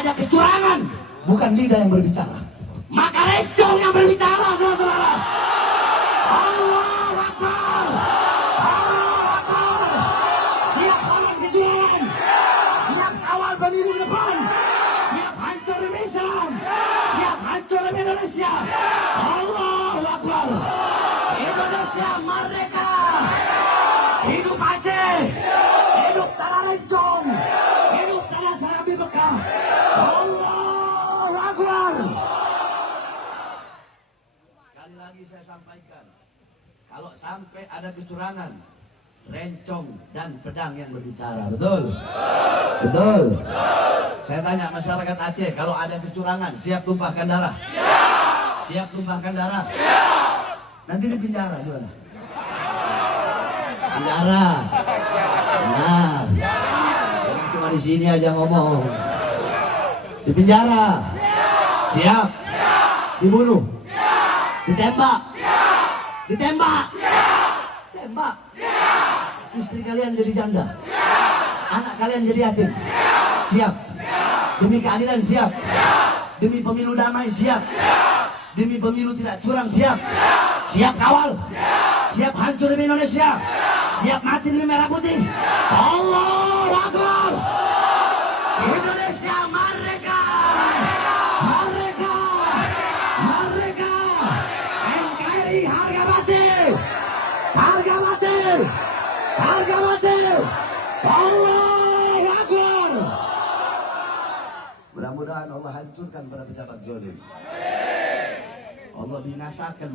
ada kecurangan, bukan lidah yang berbicara, maka rencong yang berbicara, saudara-saudara. Allahu Akbar. Allahu Akbar. Siap lawan kecurangan, siap kawal pemilu depan, siap hancur demi Islam, siap hancur demi Indonesia. Allahu Akbar. Indonesia merdeka. Hidup Aceh, hidup tanah rencong, hidup tanah Salafi Mekah. Allahu Akbar. Sekali lagi saya sampaikan, kalau sampai ada kecurangan, rencong dan pedang yang berbicara. Betul? Betul. Saya tanya masyarakat Aceh, kalau ada kecurangan, siap tumpahkan darah? Siap tumpahkan darah? Nanti di penjara gimana? Penjara. Benar. Jangan cuma di sini aja ngomong. Di penjara. Siap. Dibunuh. Ditembak. Ditembak. Tembak. Istri kalian jadi janda. Anak kalian jadi yatim. Siap. Demi keadilan siap. Demi pemilu damai siap. Demi pemilu tidak curang siap. Siap kawal. Siap hancur demi Indonesia. Siap mati demi merah putih. Allahu Akbar. Indonesia merdeka. Merdeka. Merdeka. NKRI harga mati. Harga mati. Harga mati. Allahu Akbar. Mudah-mudahan Allah hancurkan para pejabat zalim. Allah binasakan